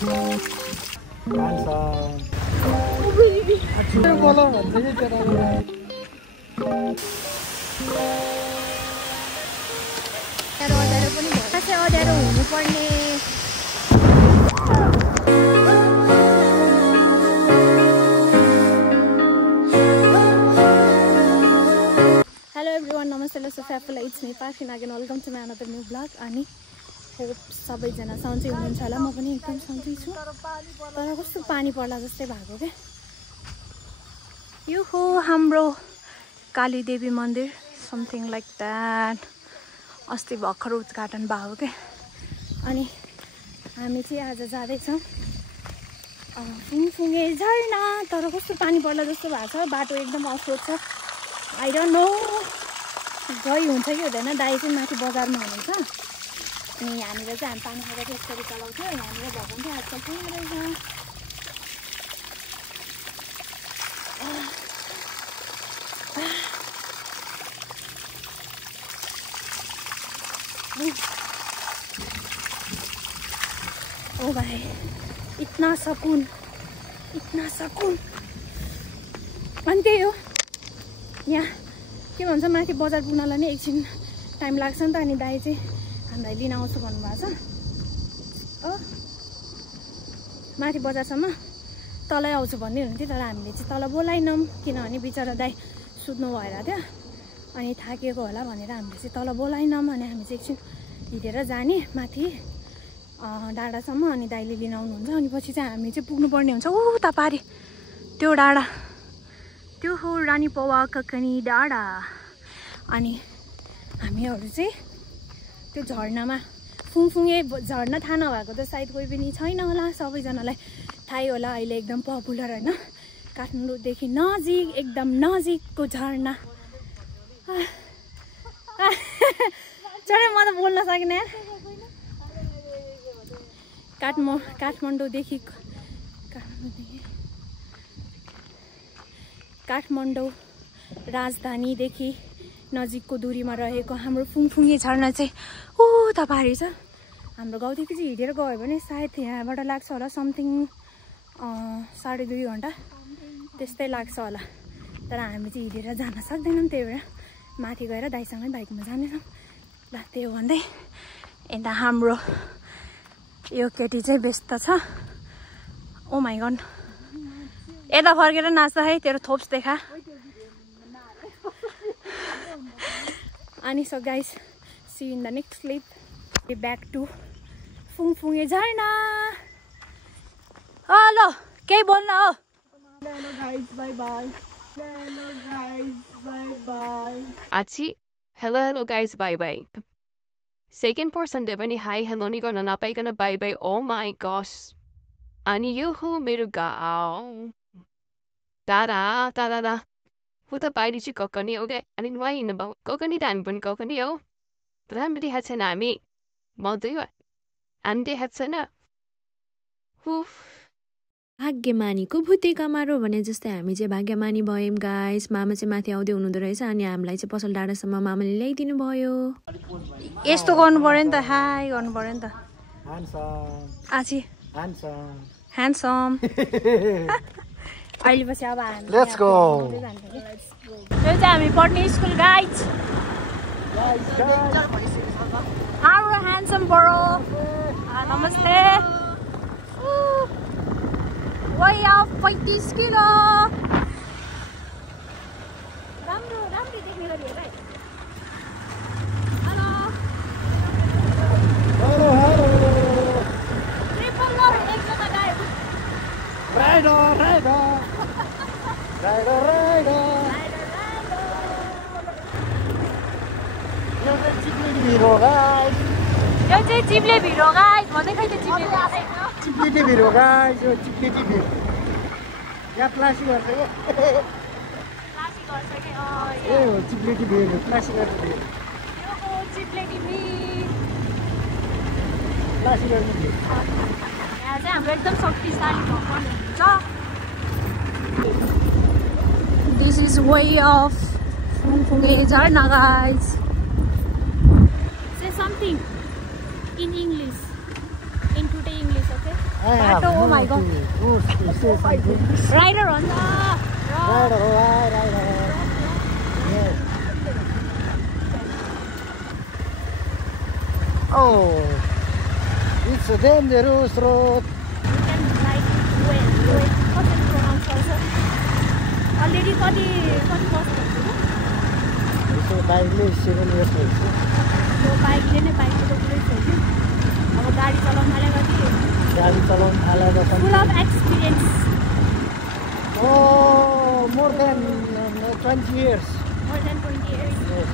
अँध्यारो हुनुपर्ने hello everyone नमस्ते सोफियाफुला it's me Parthin again welcome to my another new blog अनि होप सबैजना सन्चै हुनुहुन्छ होला म पनि एकदम सन्चै छु तर कस्तो पानी पर्ला जस्तै भएको के यो हो हाम्रो काली देवी मन्दिर समथिङ लाइक द्याट अस्ति भर्खर उद्घाटन भएको के अनि हामी चाहिँ आज जाँदैछौँ फुङफुङे झरना तर कस्तो पानी पर्ला जस्तो भएको छ बाटो एकदम अफरोड छ आई डोन्ट नो गई हुन्छ कि हुँदैन दाइ चाहिँ माथि बजारमा हुनुहुन्छ अनि यहाँनिर चाहिँ हामी पानी खाएर त्यसरी चलाउँथ्यो यहाँनिर भगवान चाहिँ आजकल पनि रहेछ ओ भाइ इतना सकून अनि त्यही हो यहाँ के भन्छ माथि बजार पुग्नलाई नै एकछिन टाइम लाग्छ नि त अनि दाइ चाहिँ हामीलाई लिन आउँछु भन्नुभएको छ हो माथि बजारसम्म तलै आउँछु भन्दै हुनुहुन्थ्यो तर हामीले चाहिँ तल बोलाएनौँ किनभने बिचरा दाइ सुत्नु भएर थियो अनि थाकेको होला भनेर हामीले चाहिँ तल बोलाएनौँ अनि हामी चाहिँ एकछिन हिँडेर जाने माथि डाँडासम्म अनि दाइले लिन आउनुहुन्छ अनि पछि चाहिँ हामी चाहिँ पुग्नुपर्ने हुन्छ उता पारि त्यो डाँडा त्यो हो रानी पौवा ककनी डाँडा अनि हामीहरू चाहिँ त्यो झरनामा फुङफुङे झरना थाहा नभएको त सायद कोही पनि छैन होला सबैजनालाई थाहै होला अहिले एकदम पपुलर होइन काठमाडौँदेखि नजिक एकदम नजिकको झरना चढे म त बोल्न सकिनँ काठमाडौँ राजधानीदेखि नजिकको दूरीमा रहेको हाम्रो फुङफुङे झरना चाहिँ उता पारि छ हाम्रो गाउँदेखि चाहिँ हिँडेर गयो भने सायद यहाँबाट लाग्छ होला समथिङ 2.5 घन्टा त्यस्तै लाग्छ होला तर हामी चाहिँ हिँडेर जान सक्दैनौँ त्यही भएर माथि गएर दाइसँगै बाइकमा जानेछौँ ल त्यही हो भन्दै यता हाम्रो यो केटी चाहिँ व्यस्त छ ओ माइ गड यता फर्केर नाच्छ है तेरो थोप्स देखा अनि so guys see in the next clip back to Phungphunge झरना हेलो केही बोल्न हो hello guys bye bye Achi, hello guys, bye bye. Second person de pani hi hello ni gonna napaikana bye bye. Oh my gosh. Ani you who made gao. Da. Puta bai di kokoni okay. Ani why in about kokoni dan bun kokoni yo. Ramdi hatsana mi. Modu. Andi hatsana. Hoof. भाग्यमानीको भुते कमारो भने जस्तै हामी चाहिँ भाग्यमानी भयौँ guys मामा चाहिँ माथि आउँदै हुनुहुँदो रहेछ अनि हामीलाई चाहिँ पसल डाँडासम्म मामाले ल्याइदिनु भयो यस्तो गर्नु पर्यो नि त हाई गर्नु पर्यो नि त आछि ह्यान्डसम अहिले पछि अब हामी लेट्स गो यो चाहिँ हामी पढ्ने स्कुल गाइस हाम्रो ह्यान्डसम बडो नमस्ते Way of 35 kilo. राम्रो देख्ने गरी हेर है हेलो ट्रिपल लोड एकजना गाइस राइडर यो चाहिँ चिप्ले भिरो गाइस भन्दै खै त्यो चिप्ले भिरो गाइस यो चिप्ले भिरो या प्लास्टिक गर्छ के ए हो चिप्ले भिरो प्लास्टिक गर्छ यो हो चिप्ले भिरो प्लास्टिक गर्छ यहाँ चाहिँ हाम्रो एकदम शक्तिशाली भगवान हुन्छ this is way of Phungphunge झरना guys say something in English, in today English, okay? Bato, oh my god. Rider on the Rider. Yes. Oh, it's a dangerous road. You can like wait. How can you pronounce also? Already कति वर्ष भयो? यसो बाइकले 7 years भयो। त्यो बाइकले नै बाइकको पुरै छोड्यो। अब गाडी चलाउन थालेपछि full of experience. Oh, more than 20 years. More than 20 years. Yes.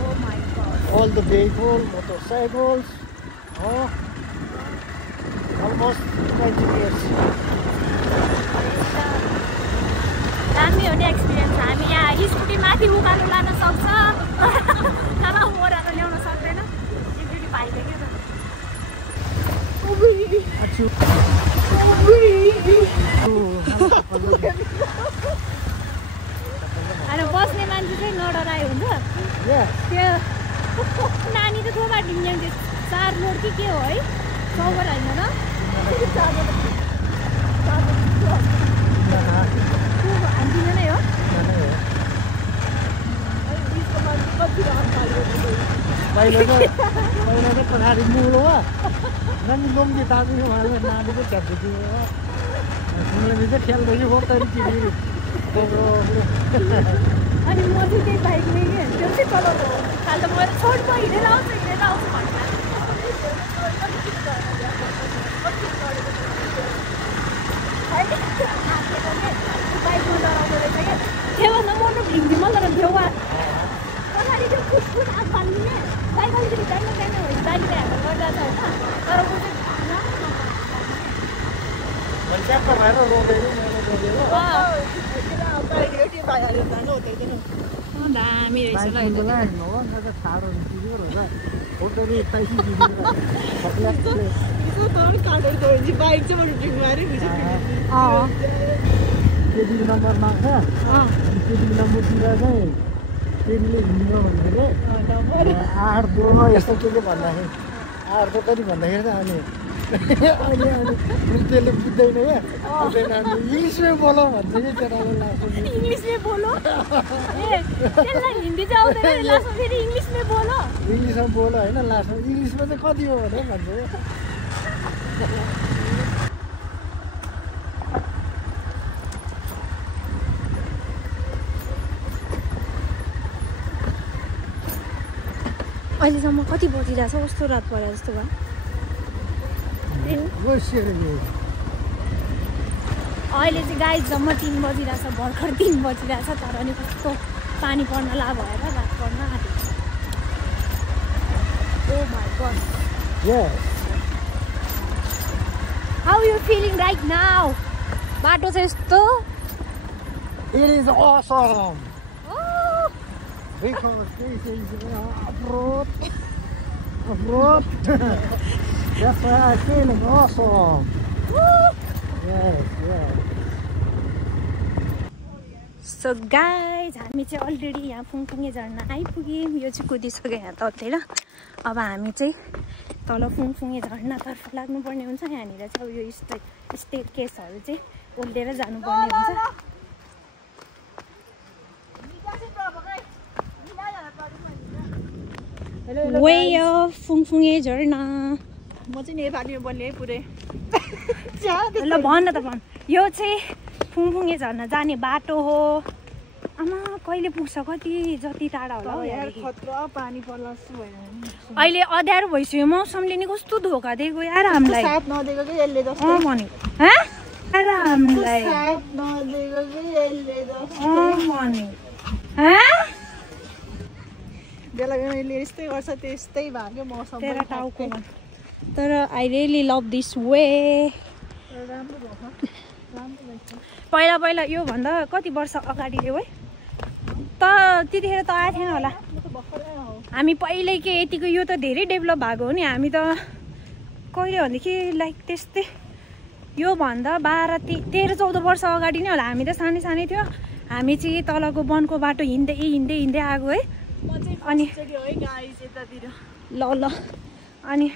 Oh my god. All the vehicles, motorcycles, almost 20 years. दामी हो नि एक्सपिरियन्स। हामी यहाँ स्कुटी माथि उकालो लान सक्छ तर ओह्रालो ल्याउन सक्दैन। स्कुटी पाइन्छ के त। अनि बस्ने मान्छे चाहिँ नडराए हुन्छ। त्यो नानी त थोबा ढिङ्ग्याउँथ्यो। 4 रोड कि के हो है? चौबर होइन र? हान्दिन नै हो? पहिला त पछाडि मुलो नानी लुङ्गी तादिनु भयो नानीको झ्याप्छु तिमीले चाहिँ खेल्दैछु बर्तरी टिभी अनि म चाहिँ त्यही बाइक लिएँ कि त्यो चाहिँ चलाउँदा खाल त म छोड म हिँडेर आउँछु भन्दा बाइकमा डराउँदो रहेछ क्या। छेउमा मोटो भिङ्गी मलाई छेउमा पछाडि त्यो फुसफुस आग फाल्ने बाइक अलिकति जान्न होइन गाडीले हाम्रो गर्दा छ होइन तर म च्याप्प भएर रोँदैछु दामी रहेछ केटी नम्बर माग्छ केटी नम्बरतिर चाहिँ केटीले हिँड्नु भन्दाखेरि 8-2 यस्तो के भन्दाखेरि 8-2 कति भन्दाखेरि त अनि त्यसले बुझ्दैन क्या इङ्ग्लिसमै बोलो भन्छ कि केटाले लाग्छ इंग्लिश में बोलो हिंदी चाहिँ आउँदैन लास्टमा फेरि इंग्लिशमै बोलो इङ्ग्लिसमा बोलो होइन लास्टमा इङ्ग्लिसमा चाहिँ कति हो भने भन्छ अहिलेसम्म कति बजिरहेछ कस्तो रात परे जस्तो भयो अहिले चाहिँ गाई जम्मा 3 बजिरहेछ भर्खर 3 बजिरहेछ तर अनि कस्तो पानी पर्न ला भएर रात पर्न आँट्यो oh my God Yes. How are you feeling right now? बाटो चाहिँ यस्तो It is awesome. Oh. Because this is off-road. Off-road. That's why I feel awesome. Yes. So guys, हामी चाहिँ अलरेडी यहाँ फुङफुङे झर्ना आइपुग्यौँ। यो चाहिँ कुदिसक्यो यहाँ तलतिर। अब हामी चाहिँ तल फुङफुङे झर्नातर्फ लाग्नुपर्ने हुन्छ। यहाँनिर चाहिँ अब यो स्टेट केसहरू चाहिँ ओल्डेर जानुपर्ने हुन्छ। वे अफ फुङफुङे झर्ना। म चाहिँ नेपालीमा बोल्ने पुरै ल भन त भन। यो चाहिँ फुङफुङे झर्ना जाने बाटो हो। आमा कहिले पुग्छ कति जति टाढा होला यार खतरा पानी पर्ला अहिले अँध्यारो भइसक्यो मौसमले नि कस्तो धोका दिएको यार हामीलाई साथ नदिएको कि यसले जस्तो भनेको हामीलाई साथ नदिएको कि यसले जस्तो बेला बेला यसले यस्तै गर्छ त्यस्तै भएको मौसम तेरा टाउको तर I really love this way. राम्रो भएको पहिला यो भन्दा कति वर्ष अगाडि रे है त त्यतिखेर त आएको थिएन होला हामी पहिल्यै के यतिको यो त धेरै डेभलप भएको हो नि। हामी त कहिले भनेदेखि लाइक त्यस्तै यो भन्दा 12-13-14 वर्ष अगाडि नै होला। हामी त सानै थियो। हामी चाहिँ तलको वनको बाटो हिँड्दै आएको है। अनि ल अनि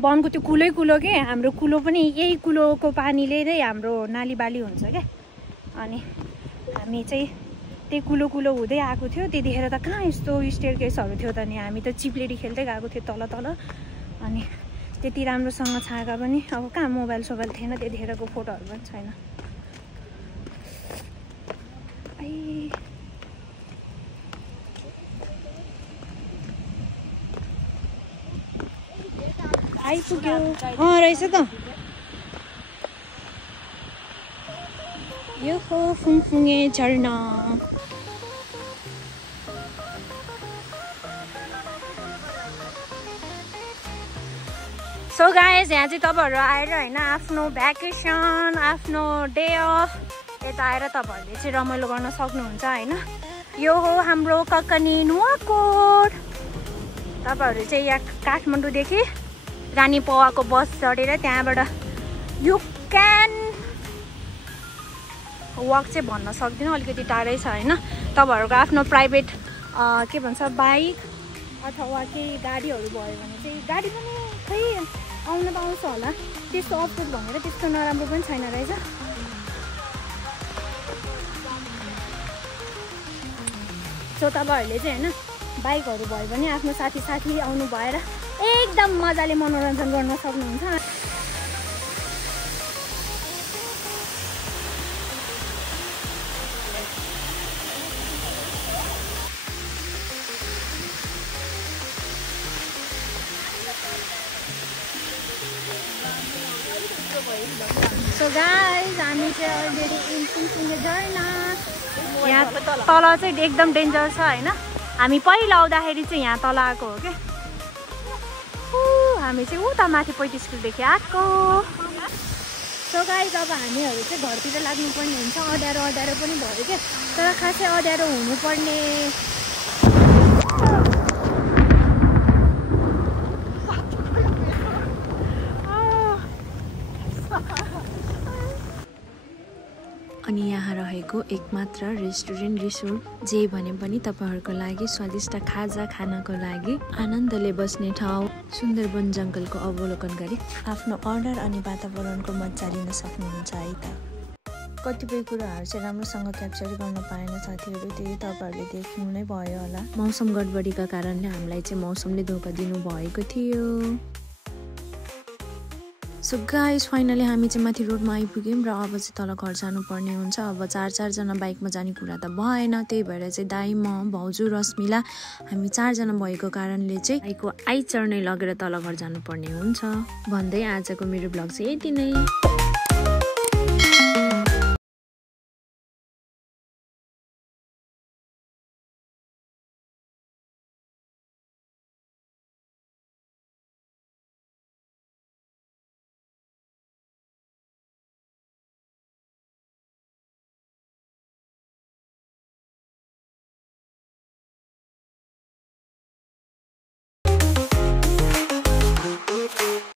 वनको त्यो कुलो के हाम्रो कुलो पनि यही कुलोको पानीले नै हाम्रो नाली बाली हुन्छ क्या। अनि हामी चाहिँ त्यही कुलो हुँदै आएको थियो। त्यतिखेर त कहाँ यस्तो स्टेयरकेसहरू थियो त नि, हामी त चिप्लेरी खेल्दै गएको थियो तल। अनि त्यति राम्रोसँग छाएका पनि अब कहाँ मोबाइल सोबाइल थिएन त्यतिखेरको फोटोहरू पनि छैन। आइपुग्यो रहेछ त यो हो फुङफुङे झरना। सो गाइस यहाँ चाहिँ तपाईँहरू आएर होइन आफ्नो भ्याकेसन आफ्नो डे अफ यता आएर तपाईँहरूले चाहिँ रमाइलो गर्न सक्नुहुन्छ होइन। यो हो हाम्रो ककनी नुवाकोट। तपाईँहरू चाहिँ यहाँ काठमाडौँदेखि रानी पवाको बस चढेर त्यहाँबाट यु क्यान वक चाहिँ भन्न सक्दिनँ, अलिकति टाढै छ होइन। तपाईँहरूको आफ्नो प्राइभेट के भन्छ बाइक अथवा केही गाडीहरू भयो भने चाहिँ गाडी पनि खै आउन त आउँछ होला, त्यस्तो अफरोड भनेर त्यस्तो नराम्रो पनि छैन रहेछ। सो तपाईँहरूले चाहिँ होइन बाइकहरू भयो भने आफ्नो साथी आउनु भएर एकदम मजाले मनोरञ्जन गर्न सक्नुहुन्छ। सो गाइस हामी चाहिँ अलरेडी फुङफुङे झरना यहाँ तल चाहिँ एकदम डेन्जर छ होइन। हामी पहिला आउँदाखेरि चाहिँ यहाँ तल आएको हो क्या। हामी चाहिँ उता माथि 35 किलोदेखि आएको। सो गाइस अब हामीहरू चाहिँ घरतिर लाग्नुपर्ने हुन्छ। अँध्यारो पनि भयो क्या, तर खासै अँध्यारो हुनुपर्ने अनि यहाँ रहेको एकमात्र रेस्टुरेन्ट रिसोर्ट जे भने पनि तपाईँहरूको लागि स्वादिष्ट खाजा खानको लागि आनन्दले बस्ने ठाउँ, सुन्दरवन जङ्गलको अवलोकन गरी आफ्नो अर्डर अनि वातावरणको मजा लिन सक्नुहुन्छ है त। कतिपय कुराहरू चाहिँ राम्रोसँग क्याप्चर गर्न पाएन साथीहरू, त्यही तपाईँहरूले देख्नु नै भयो होला। मौसम गडबडीका कारणले हामीलाई चाहिँ मौसमले धोका दिनुभएको थियो। सो गाइस फाइनली हामी चाहिँ माथि रोडमा आइपुग्यौँ र अब चाहिँ तल घर जानुपर्ने हुन्छ। अब चारजना बाइकमा जाने कुरा त भएन, त्यही भएर चाहिँ दाइ, म, भाउजू, रश्मिला हामी 4 जना भएको कारणले चाहिँ दाइको आइचर नै लगेर तल घर जानुपर्ने हुन्छ। भन्दै आजको मेरो ब्लग चाहिँ यति नै।